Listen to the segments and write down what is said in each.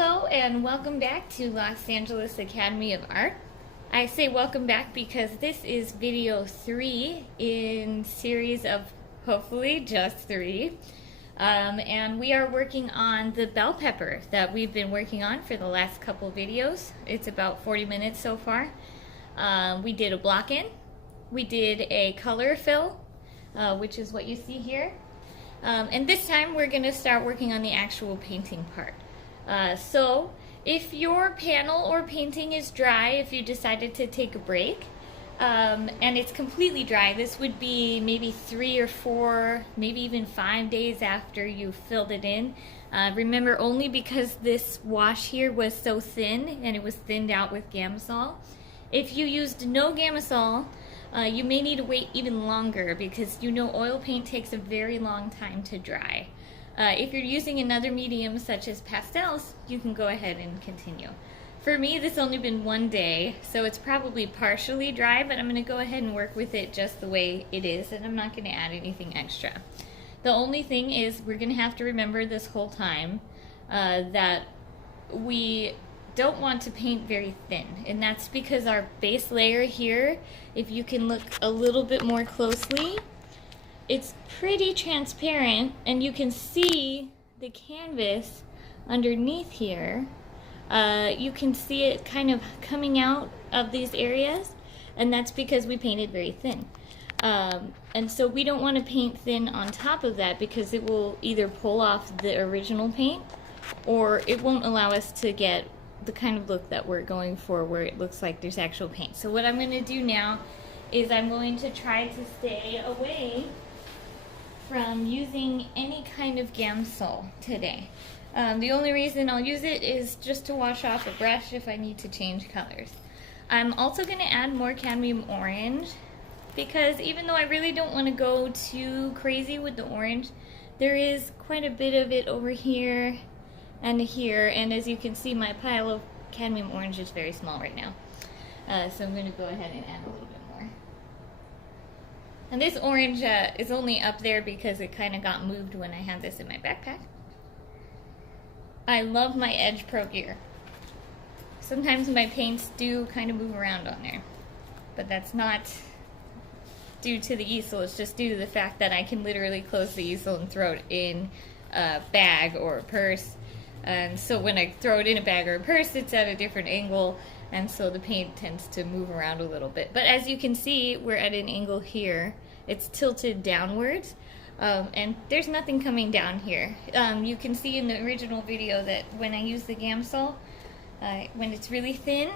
Hello and welcome back to Los Angeles Academy of Art. I say welcome back because this is video 3 in series of hopefully just 3. And we are working on the bell pepper that we've been working on for the last couple videos. It's about 40 minutes so far. We did a block in, we did a color fill, which is what you see here. And this time we're going to start working on the actual painting part. So if your panel or painting is dry, if you decided to take a break, and it's completely dry, this would be maybe 3 or 4, maybe even 5 days after you filled it in. Remember, only because this wash here was so thin and it was thinned out with Gamsol. If you used no Gamsol, you may need to wait even longer because you know oil paint takes a very long time to dry. If you're using another medium such as pastels, you can go ahead and continue. For me, this only been 1 day, so it's probably partially dry, but I'm going to go ahead and work with it just the way it is, and I'm not going to add anything extra. The only thing is we're going to have to remember this whole time that we don't want to paint very thin, and that's because our base layer here, if you can look a little bit more closely, it's pretty transparent and you can see the canvas underneath here. You can see it kind of coming out of these areas, and that's because we painted very thin. And so we don't want to paint thin on top of that because it will either pull off the original paint or it won't allow us to get the kind of look that we're going for where it looks like there's actual paint. So what I'm going to do now is I'm going to try to stay away from using any kind of Gamsol today. The only reason I'll use it is just to wash off a brush if I need to change colors. I'm also going to add more cadmium orange because even though I really don't want to go too crazy with the orange, there is quite a bit of it over here and here, and as you can see, my pile of cadmium orange is very small right now. So I'm going to go ahead and add a little bit more. And this orange is only up there because it kind of got moved when I had this in my backpack. I love my Edge Pro gear. Sometimes my paints do kind of move around on there, but that's not due to the easel, it's just due to the fact that I can literally close the easel and throw it in a bag or a purse. And so when I throw it in a bag or a purse, it's at a different angle, and so the paint tends to move around a little bit. But as you can see, we're at an angle here. It's tilted downwards, and there's nothing coming down here. You can see in the original video that when I use the Gamsol, when it's really thin,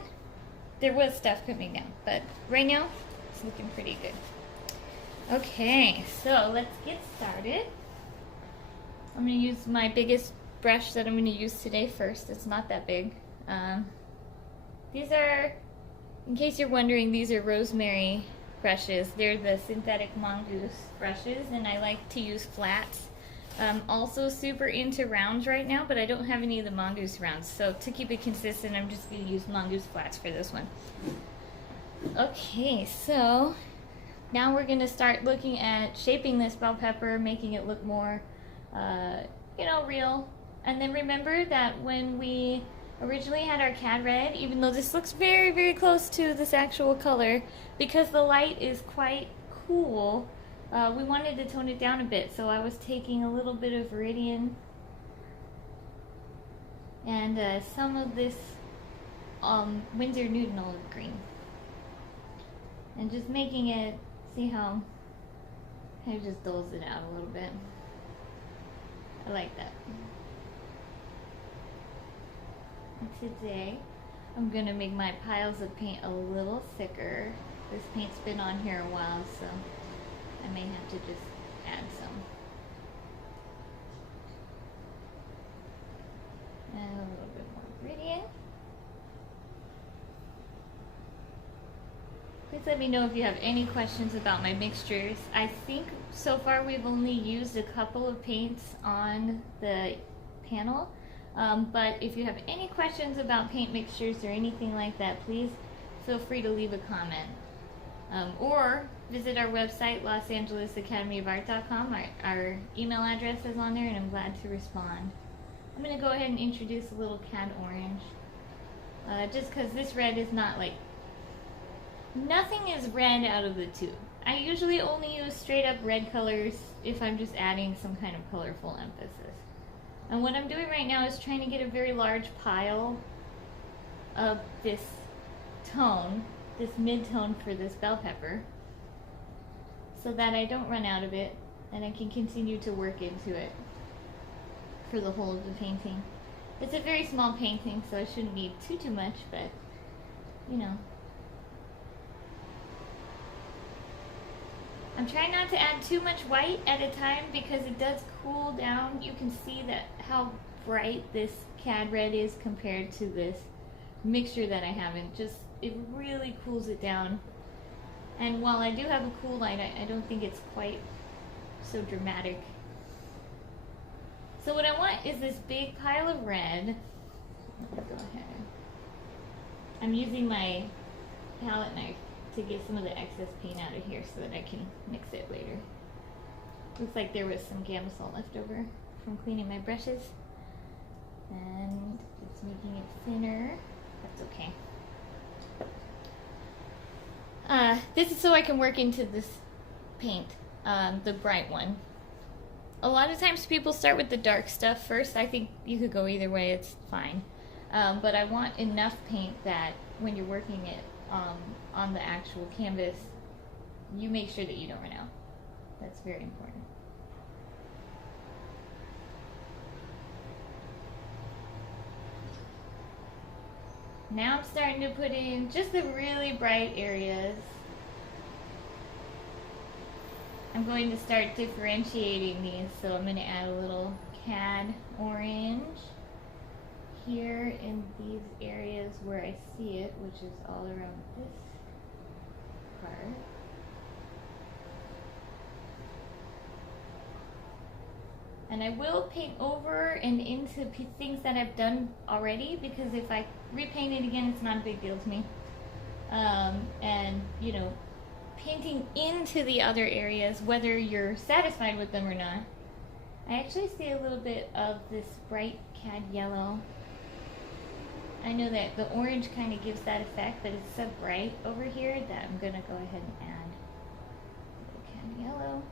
there was stuff coming down. But right now, it's looking pretty good. Okay, so let's get started. I'm going to use my biggest brush that I'm going to use today first. It's not that big. These are, in case you're wondering, these are rosemary brushes. They're the synthetic mongoose brushes, and I like to use flats. I'm also super into rounds right now, but I don't have any of the mongoose rounds, so to keep it consistent, I'm just going to use mongoose flats for this one. Okay, so now we're going to start looking at shaping this bell pepper, making it look more, real. And then remember that when we originally had our cad red, even though this looks very, very close to this actual color, because the light is quite cool, we wanted to tone it down a bit. So I was taking a little bit of Viridian and some of this Winsor Newton olive green, and just making it, see how it just dulls it out a little bit. I like that. Today, I'm going to make my piles of paint a little thicker. This paint's been on here a while, so I may have to just add some. And a little bit more gradient. Please let me know if you have any questions about my mixtures. I think so far we've only used a couple of paints on the panel. But if you have any questions about paint mixtures or anything like that, please feel free to leave a comment. Or visit our website, losangelesacademyofart.com. Our email address is on there, and I'm glad to respond. I'm going to go ahead and introduce a little cad orange. Just because this red is not like, nothing is red out of the tube. I usually only use straight up red colors if I'm just adding some kind of colorful emphasis. And what I'm doing right now is trying to get a very large pile of this tone, this mid-tone for this bell pepper, so that I don't run out of it and I can continue to work into it for the whole of the painting. It's a very small painting, so I shouldn't need too much, but you know. I'm trying not to add too much white at a time because it does cool down. You can see that how bright this cad red is compared to this mixture that I have. It really cools it down. And while I do have a cool light, I don't think it's quite so dramatic. So what I want is this big pile of red. Let me go ahead. I'm using my palette knife to get some of the excess paint out of here so that I can mix it later. Looks like there was some Gamsol left over from cleaning my brushes. And it's making it thinner. That's okay. This is so I can work into this paint, the bright one. A lot of times people start with the dark stuff first. I think you could go either way, it's fine. But I want enough paint that when you're working it on the actual canvas, you make sure that you don't run out. That's very important. Now I'm starting to put in just the really bright areas. I'm going to start differentiating these, so I'm going to add a little cad orange here in these areas where I see it, which is all around this part. And I will paint over and into things that I've done already, because if I repaint it again, it's not a big deal to me. And, you know, painting into the other areas, whether you're satisfied with them or not. I actually see a little bit of this bright cad yellow. I know that the orange kind of gives that effect, but it's so bright over here that I'm going to go ahead and add a little cad yellow.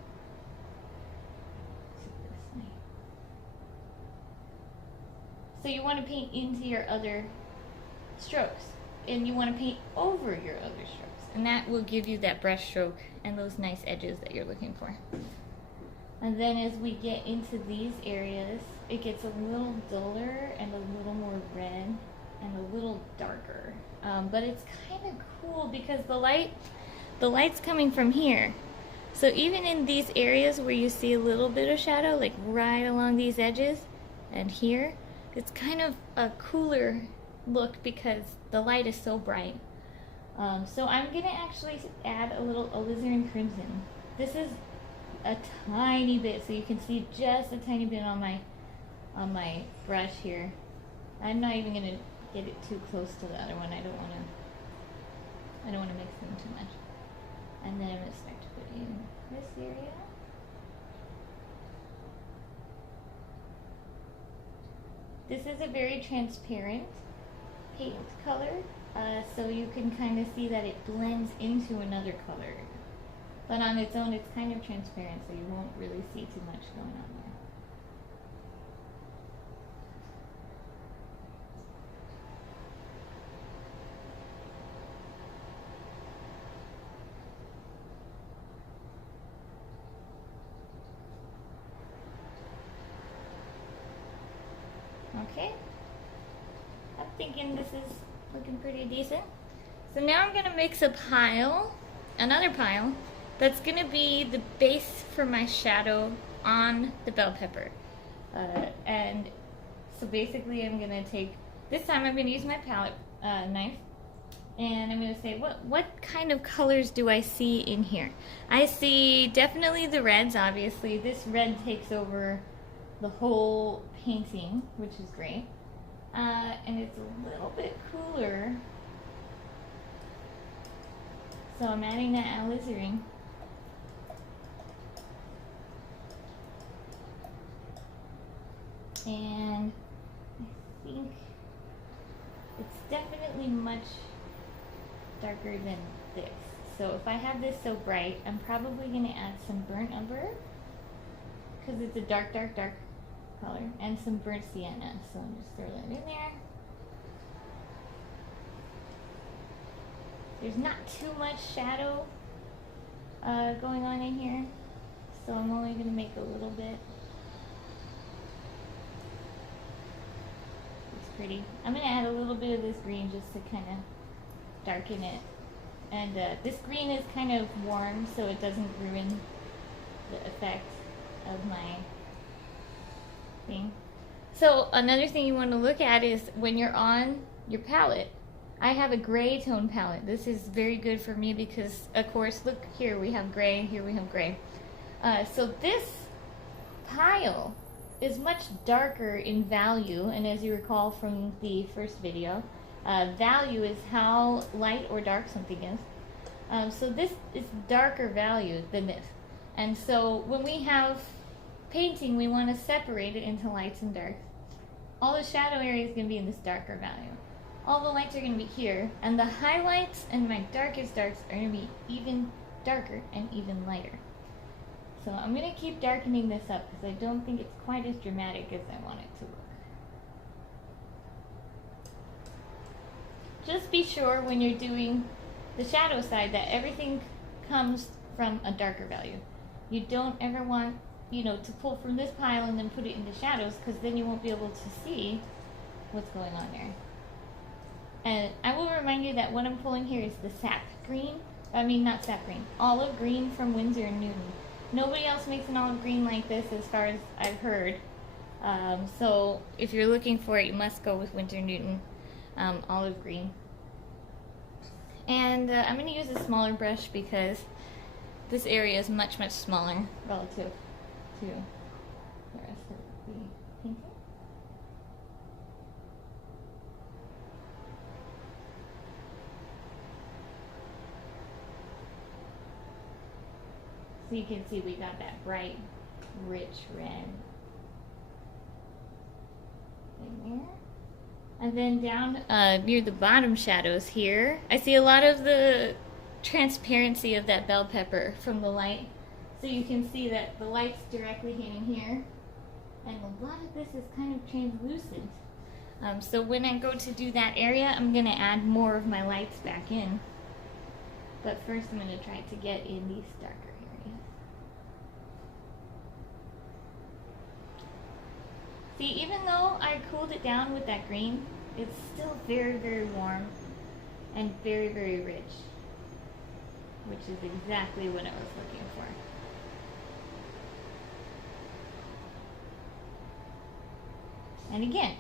So you want to paint into your other strokes, and you want to paint over your other strokes, and that will give you that brush stroke and those nice edges that you're looking for. And then as we get into these areas, it gets a little duller and a little more red and a little darker. But it's kind of cool because the light's coming from here. So even in these areas where you see a little bit of shadow, like right along these edges and here, it's kind of a cooler look because the light is so bright. So I'm going to actually add a little alizarin crimson. This is a tiny bit, so you can see just a tiny bit on my brush here. I'm not even going to get it too close to the other one. I don't want to mix them too much. And then I'm going to start to put in this area. This is a very transparent paint color, so you can kind of see that it blends into another color. But on its own, it's kind of transparent, so you won't really see too much going on there. Okay, I'm thinking this is looking pretty decent. So now I'm going to mix a pile, another pile, that's going to be the base for my shadow on the bell pepper. And so basically I'm going to take, this time I'm going to use my palette knife, and I'm going to say, what kind of colors do I see in here? I see definitely the reds, obviously. This red takes over the whole painting, which is great. And it's a little bit cooler. So I'm adding that alizarin. And definitely much darker than this. So if I have this so bright, I'm probably going to add some burnt umber, because it's a dark, dark, dark color, and some burnt sienna. So I'm just throwing that in there. There's not too much shadow going on in here, so I'm only going to make a little bit. It's pretty. I'm going to add a little bit of this green just to kind of darken it. And this green is kind of warm, so it doesn't ruin the effect of my thing. So another thing you want to look at is when you're on your palette. I have a gray tone palette. This is very good for me because, of course, look here we have gray, here we have gray. So this pile is much darker in value, and as you recall from the first video, value is how light or dark something is. So this is darker value than this. And so when we have painting, we want to separate it into lights and darks. All the shadow area is going to be in this darker value. All the lights are going to be here, and the highlights and my darkest darks are going to be even darker and even lighter. So I'm going to keep darkening this up because I don't think it's quite as dramatic as I want it to look. Just be sure when you're doing the shadow side that everything comes from a darker value. You don't ever want, to pull from this pile and then put it into shadows, because then you won't be able to see what's going on there. And I will remind you that what I'm pulling here is the sap green. Not sap green. Olive green from Winsor & Newton. Nobody else makes an olive green like this as far as I've heard. So if you're looking for it, you must go with Winsor & Newton olive green. And I'm going to use a smaller brush because this area is much, much smaller relative to the rest of the painting. So you can see we got that bright, rich red in there. And then down near the bottom shadows here, I see a lot of the transparency of that bell pepper from the light. So you can see that the light's directly hitting here. And a lot of this is kind of translucent. So when I go to do that area, I'm going to add more of my lights back in. But first I'm going to try to get in these darker areas. See, even though I cooled it down with that green, it's still very, very warm and very, very rich, which is exactly what I was looking for. And again,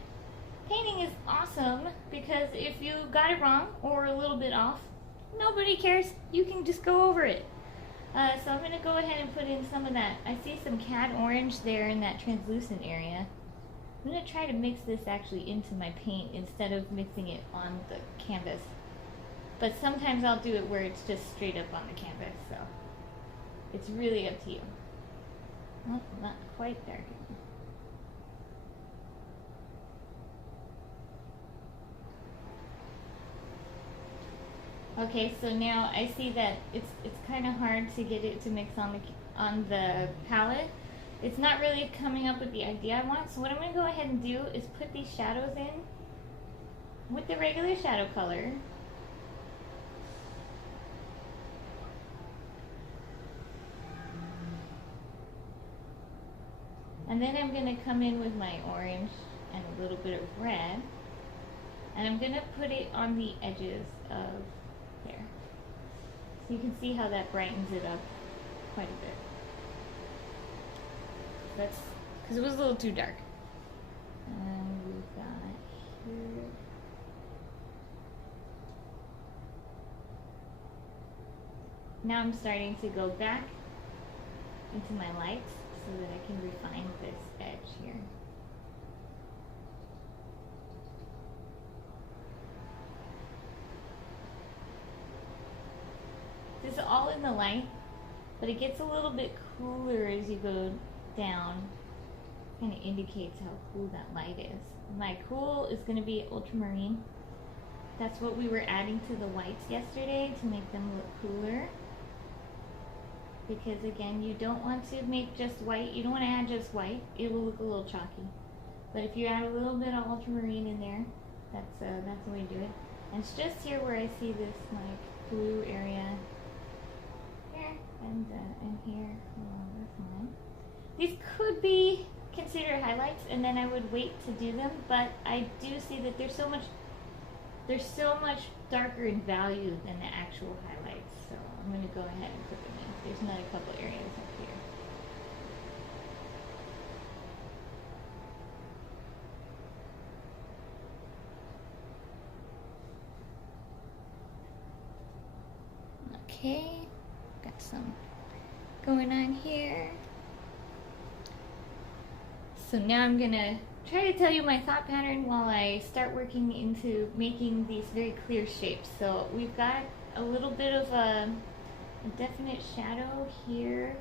painting is awesome because if you got it wrong or a little bit off, nobody cares. You can just go over it. So I'm going to go ahead and put in some of that. I see some cad orange there in that translucent area. I'm going to try to mix this actually into my paint instead of mixing it on the canvas. But sometimes I'll do it where it's just straight up on the canvas, so it's really up to you. Oh, not quite dark. Okay, so now I see that it's kind of hard to get it to mix on the palette. It's not really coming up with the idea I want, so what I'm going to go ahead and do is put these shadows in with the regular shadow color. And then I'm going to come in with my orange and a little bit of red, and I'm going to put it on the edges of there. So you can see how that brightens it up quite a bit. That's because it was a little too dark. And we've got here. Now I'm starting to go back into my lights so that I can refine this edge here. This is all in the light, but it gets a little bit cooler as you go down. Kind of indicates how cool that light is. My cool is going to be ultramarine, That's what we were adding to the whites yesterday to make them look cooler. Because again, you don't want to make just white. You don't want to add just white. It will look a little chalky. But if you add a little bit of ultramarine in there, that's the way to do it. And it's just here where I see this like blue area here and here along this line. These could be considered highlights, and then I would wait to do them. But I do see that there's so much darker in value than the actual highlights. So I'm going to go ahead and put them in. There's another couple areas up here. Okay, got some going on here. So now I'm gonna try to tell you my thought pattern while I start working into making these very clear shapes. So we've got a little bit of a definite shadow here.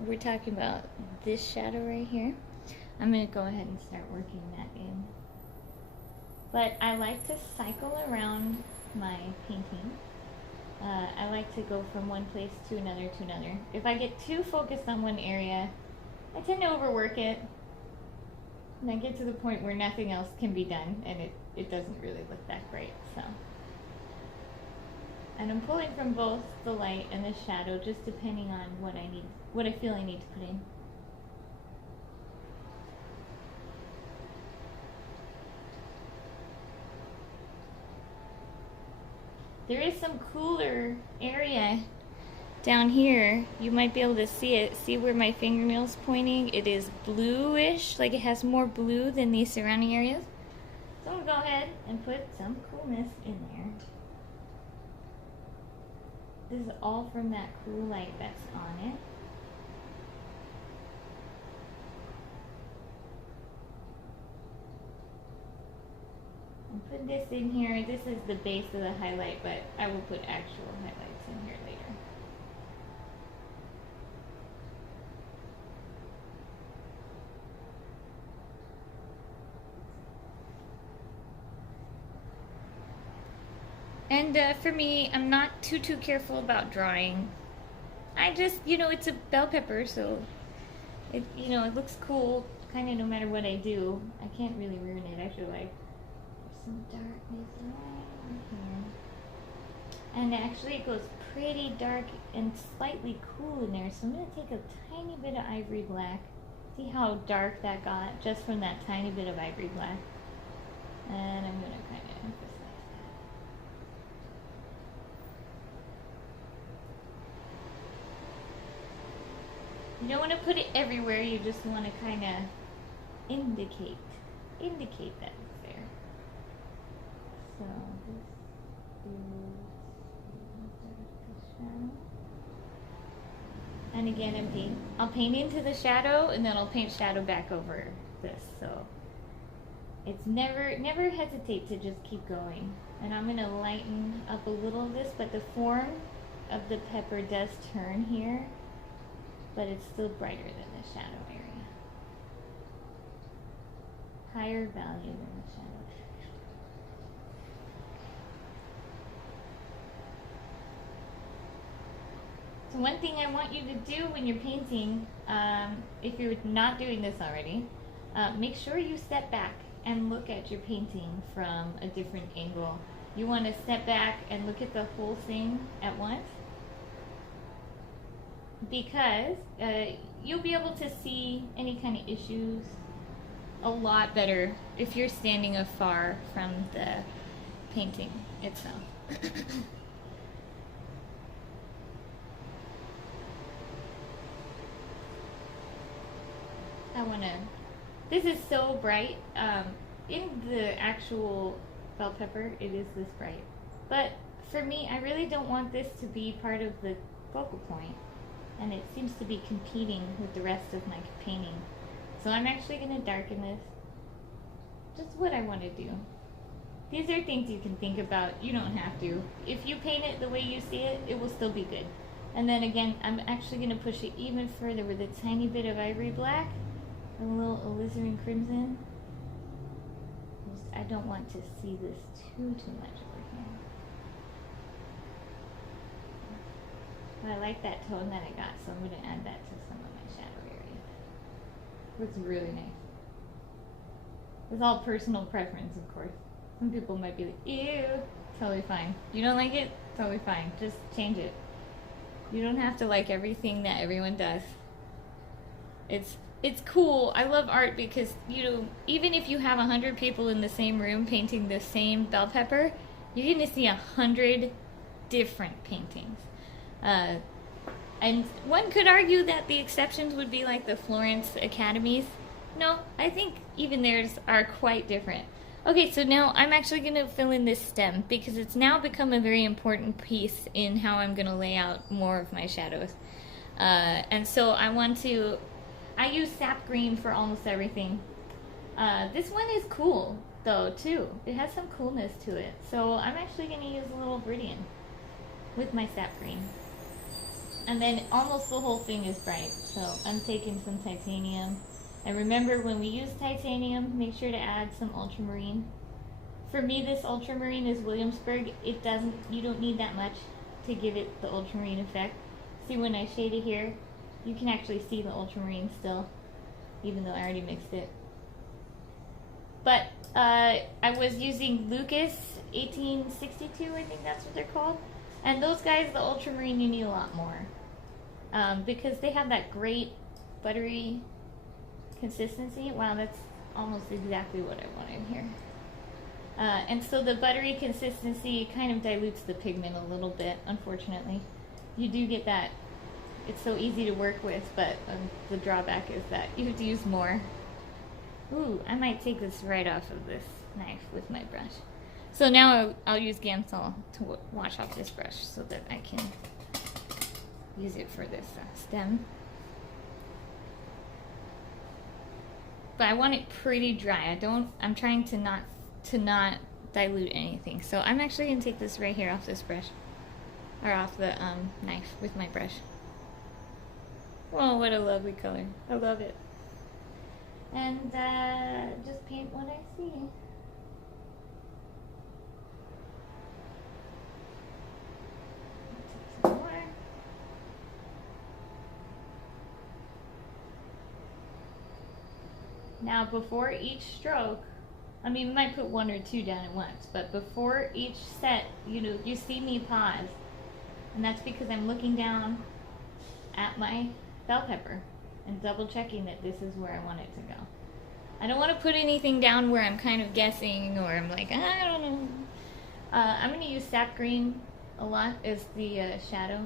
We're talking about this shadow right here. I'm gonna go ahead and start working that in. But I like to cycle around my painting. I like to go from one place to another to another. If I get too focused on one area, I tend to overwork it. And I get to the point where nothing else can be done, and it doesn't really look that great. So, and I'm pulling from both the light and the shadow, just depending on what I feel I need to put in. There is some cooler area down here. You might be able to see it. See where my fingernail's pointing? It is bluish, like it has more blue than these surrounding areas. So I'm gonna go ahead and put some coolness in there. This is all from that cool light that's on it. Put this in here. This is the base of the highlight, but I will put actual highlights in here later. And for me, I'm not too careful about drawing. I just, it's a bell pepper, so it looks cool kind of no matter what I do. I can't really ruin it, I feel like. Some darkness right here. And actually it goes pretty dark and slightly cool in there. So I'm going to take a tiny bit of ivory black. See how dark that got just from that tiny bit of ivory black. And I'm going to kind of emphasize that. You don't want to put it everywhere. You just want to kind of indicate that. So this is the shadow. And again, I'll paint into the shadow, and then I'll paint shadow back over this. So it's never hesitate to just keep going. And I'm going to lighten up a little of this, but the form of the pepper does turn here, but it's still brighter than the shadow area. Higher value than the shadow. So one thing I want you to do when you're painting, if you're not doing this already, make sure you step back and look at your painting from a different angle. You want to step back and look at the whole thing at once, because you'll be able to see any kind of issues a lot better if you're standing afar from the painting itself. This is so bright. In the actual bell pepper, it is this bright. But for me, I really don't want this to be part of the focal point. And it seems to be competing with the rest of my painting. So I'm actually going to darken this. Just what I want to do. These are things you can think about. You don't have to. If you paint it the way you see it, it will still be good. And then again, I'm actually going to push it even further with a tiny bit of ivory black. A little alizarin crimson. Just I don't want to see this too much over here. But I like that tone that I got, so I'm going to add that to some of my shadow area. Looks really nice. It's all personal preference, of course. Some people might be like, ew, totally fine. You don't like it? Totally fine. Just change it. You don't have to like everything that everyone does. It's cool. I love art because, you know, even if you have 100 people in the same room painting the same bell pepper, you're going to see 100 different paintings. And one could argue that the exceptions would be like the Florence Academies. No, I think even theirs are quite different. Okay, so now I'm actually going to fill in this stem because it's now become a very important piece in how I'm going to lay out more of my shadows. And so I use sap green for almost everything. This one is cool though too. It has some coolness to it. So I'm actually going to use a little Viridian with my sap green. And then almost the whole thing is bright. So I'm taking some titanium. And remember, when we use titanium, make sure to add some ultramarine. For me, this ultramarine is Williamsburg. You don't need that much to give it the ultramarine effect. See, when I shade it here, you can actually see the ultramarine still, even though I already mixed it. But I was using Lucas 1862, I think that's what they're called. And those guys, the ultramarine, you need a lot more. Because they have that great buttery consistency. Wow, that's almost exactly what I wanted here. And so the buttery consistency kind of dilutes the pigment a little bit, unfortunately. You do get that. It's so easy to work with, but the drawback is that you have to use more. Ooh, I might take this right off of this knife with my brush. So now I'll use Gansol to wash off this brush so that I can use it for this stem. But I want it pretty dry. I'm trying to not dilute anything. So I'm actually gonna take this right here off this brush, or off the knife with my brush. Oh, what a lovely color. I love it. And just paint what I see. Take some more. Now before each stroke, I mean, we might put one or two down at once, but before each set, you see me pause. And that's because I'm looking down at my bell pepper and double checking that this is where I want it to go. I don't want to put anything down where I'm kind of guessing or I'm like, I don't know. I'm going to use sap green a lot as the shadow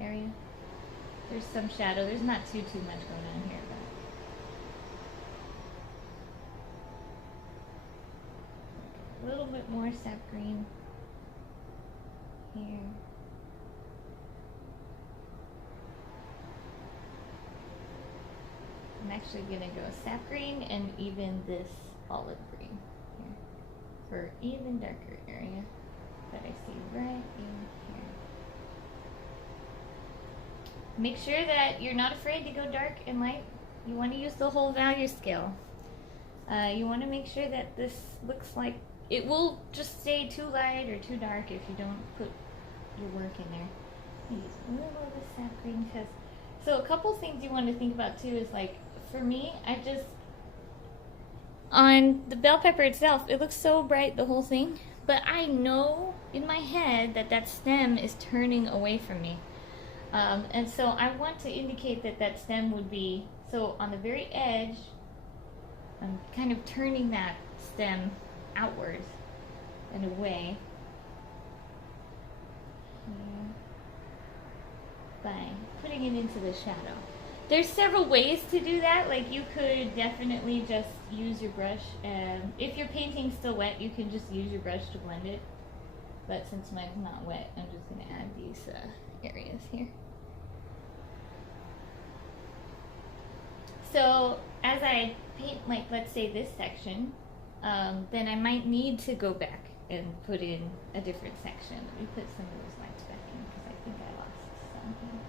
area. There's some shadow. There's not too much going on here, but a little bit more sap green here. I'm actually going to go sap green and even this olive green here for even darker area that I see right in here. Make sure that you're not afraid to go dark and light. You want to use the whole value scale. You want to make sure that this looks like it will just stay too light or too dark if you don't put your work in there. Use a little of the sap green because. So a couple things you want to think about too is like, for me, on the bell pepper itself, it looks so bright, the whole thing, but I know in my head that stem is turning away from me. And so I want to indicate that stem would be, so on the very edge, I'm kind of turning that stem outwards and away. By putting it into the shadow. There's several ways to do that. Like you could definitely just use your brush, and if your painting's still wet, you can just use your brush to blend it. But since mine's not wet, I'm just going to add these areas here. So as I paint, like let's say this section, then I might need to go back and put in a different section. Let me put some of those lights back in because I think I lost something.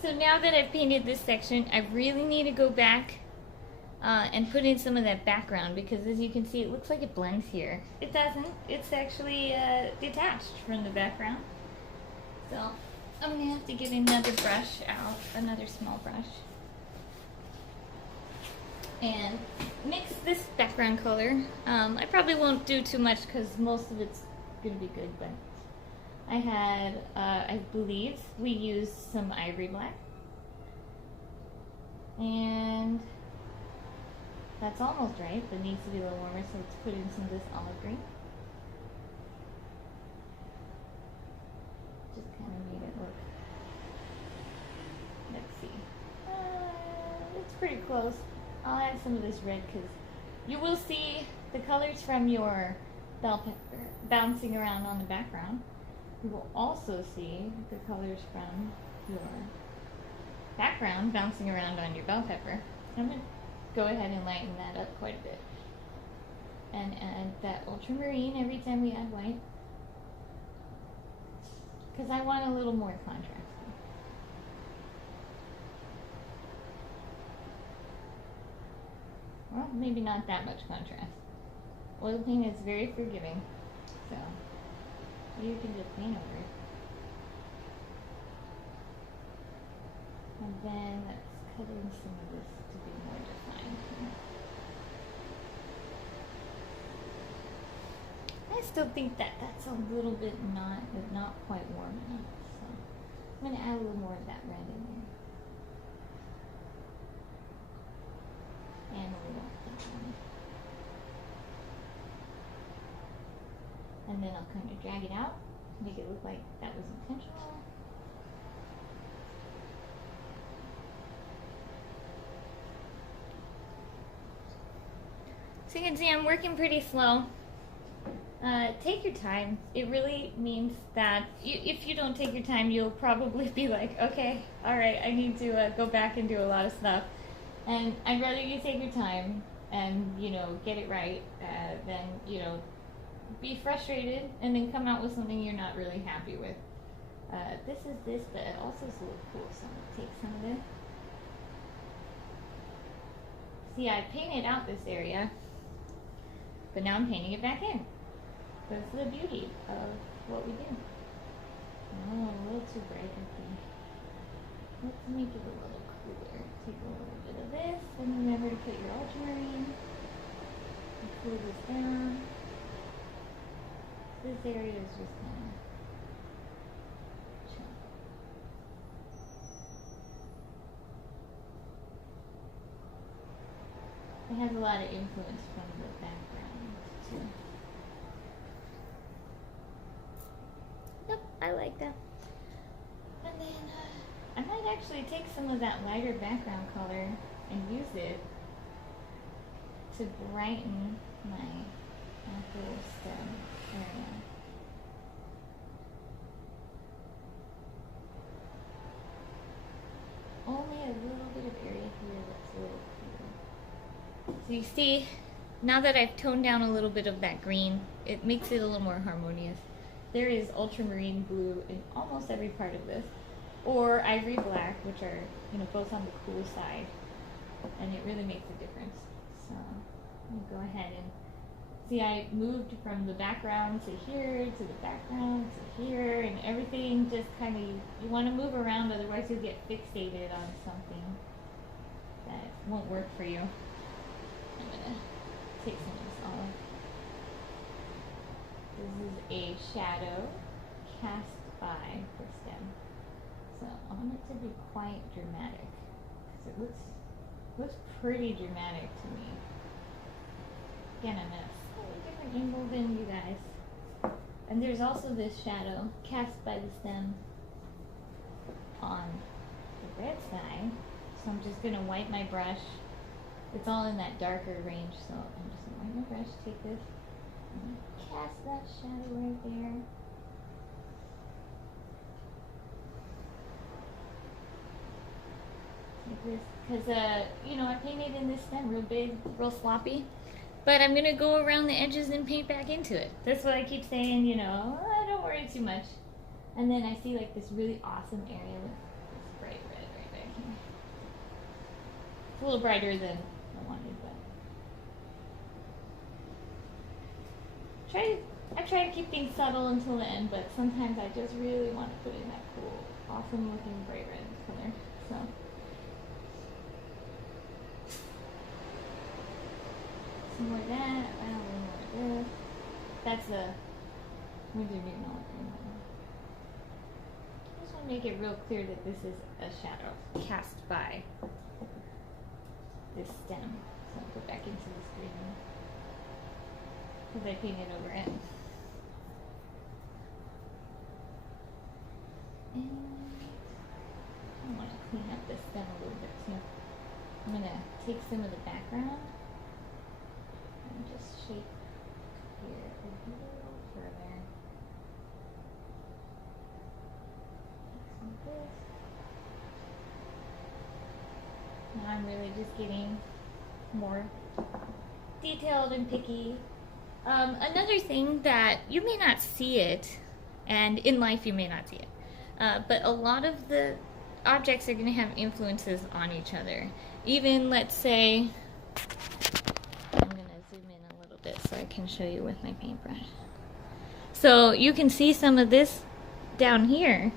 So now that I've painted this section, I really need to go back and put in some of that background, because as you can see, it looks like it blends here. It doesn't. It's actually detached from the background. So I'm going to have to get another brush out, another small brush, and mix this background color. I probably won't do too much because most of it's going to be good, but I had, I believe we used some ivory black, and that's almost right, but needs to be a little warmer, so let's put in some of this olive green. Just kind of made it look, let's see, it's pretty close. I'll add some of this red because you will see the colors from your bell pepper bouncing around on the background. You will also see the colors from your background bouncing around on your bell pepper. I'm going to go ahead and lighten that up quite a bit. And add that ultramarine every time we add white, because I want a little more contrast. Well, maybe not that much contrast. Oil paint is very forgiving, so you can just paint over it. And then let's cut in some of this to be more defined here. I still think that that's a little bit not quite warm enough, so I'm going to add a little more of that red in there. And a little brown. And then I'll kind of drag it out, make it look like that was intentional. So you can see I'm working pretty slow. Take your time. It really means that if you don't take your time, you'll probably be like, okay, alright, I need to go back and do a lot of stuff. And I'd rather you take your time and, you know, get it right than, you know, be frustrated and then come out with something you're not really happy with. This is this, but it also is a little cool, so I'm going to take some of this. See, I painted out this area, but now I'm painting it back in. That's the beauty of what we do. Oh, a little too bright, I think. Let's make it a little cooler. Take a little bit of this, and remember to put your ultramarine. And cool this down. This area is just kind of chill. It has a lot of influence from the background too. Yep, I like that. And then I might actually take some of that lighter background color and use it to brighten my apple stem area. Only a little bit of area here that's a little clearer. So you see, now that I've toned down a little bit of that green, it makes it a little more harmonious. There is ultramarine blue in almost every part of this, or ivory black, which are, you know, both on the cool side, and it really makes a difference. So I'm gonna go ahead and see, I moved from the background to here, to the background to here, and everything just kind of, you want to move around, otherwise you'll get fixated on something that won't work for you. I'm gonna take some of this olive. This is a shadow cast by the stem. So I want it to be quite dramatic, because it looks pretty dramatic to me. Again, I'm at a slightly different angle than you guys. And there's also this shadow cast by the stem on the red side. So I'm just gonna wipe my brush. It's all in that darker range, so I'm just gonna wipe my brush, take this, and cast that shadow right there. Like this, because you know, I painted in this stem real big, real sloppy, but I'm gonna go around the edges and paint back into it. That's what I keep saying, you know, don't worry too much. And then I see like this really awesome area with this bright red It's a little brighter than I wanted, but I try to keep things subtle until the end, but sometimes I just really want to put in that cool, awesome looking bright red color. So some more of that, a little more of this. That's the winter green. I just want to make it real clear that this is a shadow cast by this stem. So I'll go back into this green because I painted over it. And I want to clean up this stem a little bit too. I'm going to take some of the background and just shape here a little further. Some of this. Now I'm really just getting more detailed and picky. Another thing that you may not see it, and in life you may not see it, but a lot of the objects are going to have influences on each other. Even, let's say, I'm going to zoom in a little bit so I can show you with my paintbrush. So you can see some of this down here.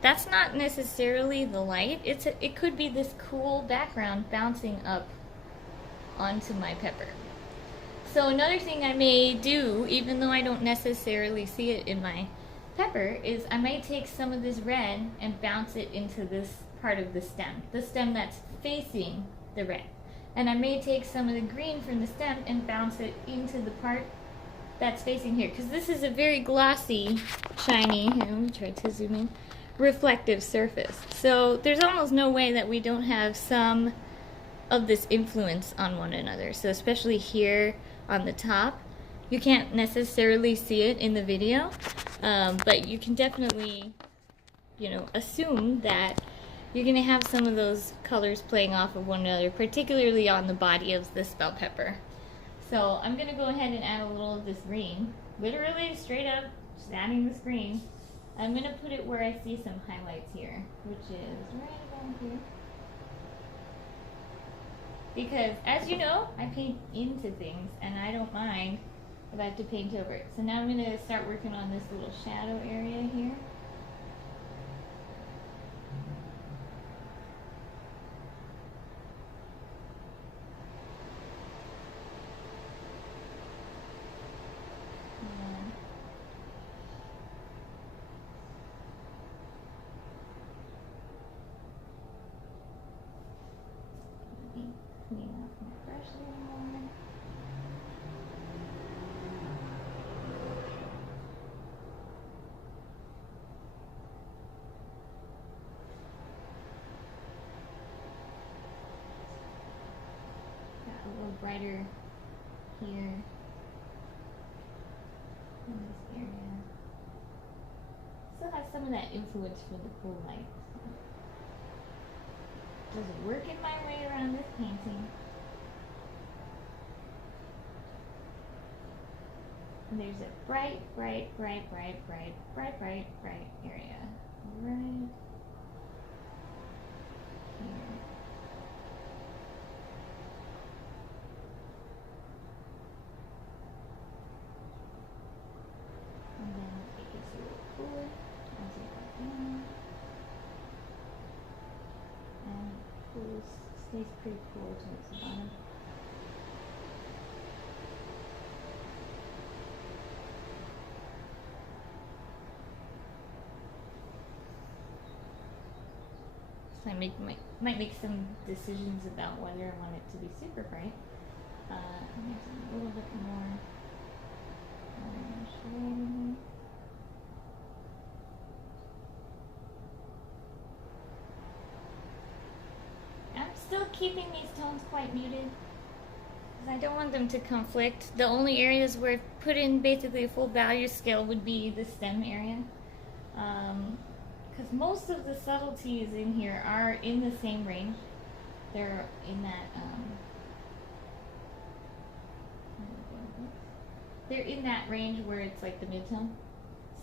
That's not necessarily the light. It could be this cool background bouncing up onto my pepper. So another thing I may do, even though I don't necessarily see it in my pepper, is I might take some of this red and bounce it into this part of the stem that's facing the red. And I may take some of the green from the stem and bounce it into the part that's facing here. Because this is a very glossy, shiny, here, let me try to zoom in, reflective surface. So there's almost no way that we don't have some of this influence on one another. So especially here on the top, you can't necessarily see it in the video, but you can definitely, assume that you're going to have some of those colors playing off of one another, particularly on the body of this bell pepper. So I'm going to go ahead and add a little of this green, literally straight up, just adding this green. I'm going to put it where I see some highlights here, which is right about here. Because, as you know, I paint into things, and I don't mind if I have to paint over it. So now I'm going to start working on this little shadow area here. Clean off my brush a little more. Got a little brighter here in this area. Still has some of that influence from the cool light. Just working my way around this painting. And there's a bright area. Right here. And then it gets a little cooler as I go down. And it stays pretty cool towards the bottom. So I might make some decisions about whether I want it to be super bright. There's a little bit more orange right. I'm still keeping these tones quite muted because I don't want them to conflict. The only areas where I've put in basically a full value scale would be the stem area. Because most of the subtleties in here are in the same range. They're in that, they're in that range where it's like the midtone.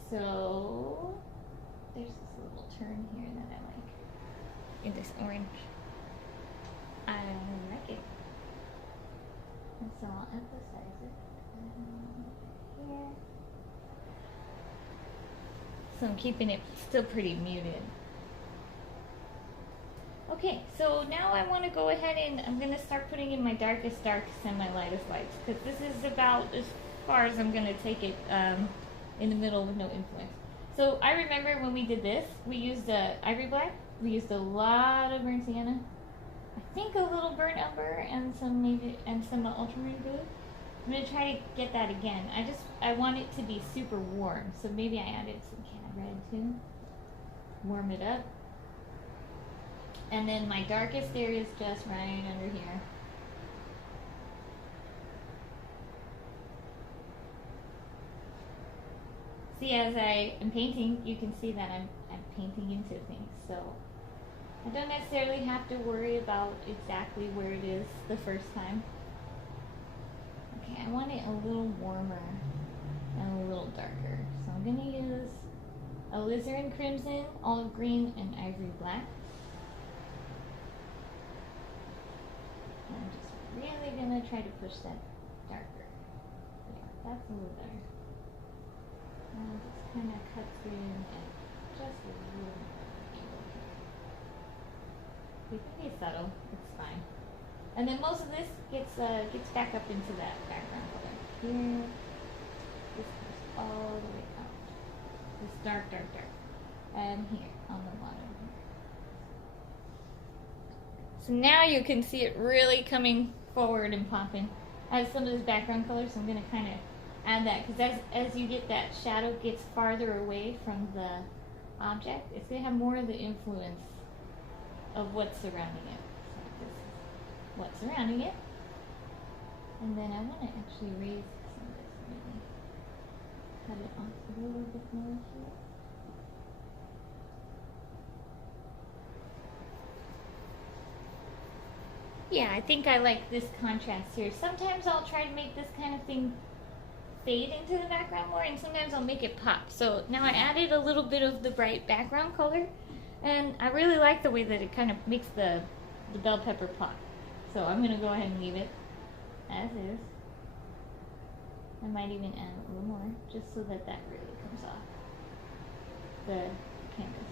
So there's this little turn here that I like in this orange. I like it. And so I'll emphasize it here. So I'm keeping it still pretty muted. Okay, so now I want to go ahead and I'm going to start putting in my darkest darks and my lightest lights, because this is about as far as I'm going to take it in the middle with no influence. So I remember when we did this, we used ivory black, we used a lot of burnt sienna, I think a little burnt umber, and some ultramarine blue. I'm going to try to get that again. I want it to be super warm, so maybe I added some cad red too. Warm it up. And then my darkest area is just right under here. See, as I am painting, you can see that I'm painting into things. So I don't necessarily have to worry about exactly where it is the first time. Okay, I want it a little warmer and a little darker. So I'm going to use alizarin crimson, olive green, and ivory black. I'm just really going to try to push that darker. Yeah, that's a little better. And just kind of cut through and just a little more. We can be subtle, it's fine. And then most of this gets back up into that background color. Here, this goes all the way out. This dark, dark, dark. And here, on the bottom. So now you can see it really coming forward and popping. I have some of this background color, so I'm going to kind of add that, because as you get that shadow gets farther away from the object, it's going to have more of the influence of what's surrounding it. So this is what's surrounding it. And then I want to actually raise some of this, maybe cut it off a little bit more here. Yeah, I think I like this contrast here. Sometimes I'll try to make this kind of thing fade into the background more, and sometimes I'll make it pop. So now I added a little bit of the bright background color, and I really like the way that it kind of makes the bell pepper pop. So I'm going to go ahead and leave it as is. I might even add a little more, just so that that really comes off the canvas.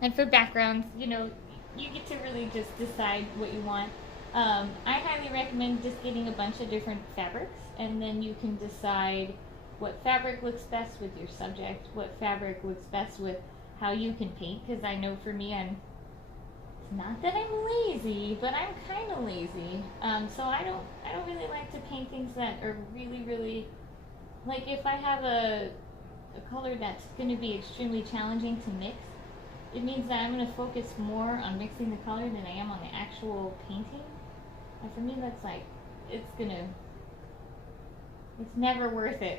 And for backgrounds, you know, you get to really just decide what you want. I highly recommend just getting a bunch of different fabrics, and then you can decide what fabric looks best with your subject, what fabric looks best with how you can paint, because I know for me, it's not that I'm lazy, but I'm kind of lazy. So I don't really like to paint things that are really, really, like if I have a color that's going to be extremely challenging to mix, it means that I'm going to focus more on mixing the color than I am on the actual painting. And for me, that's like, it's never worth it.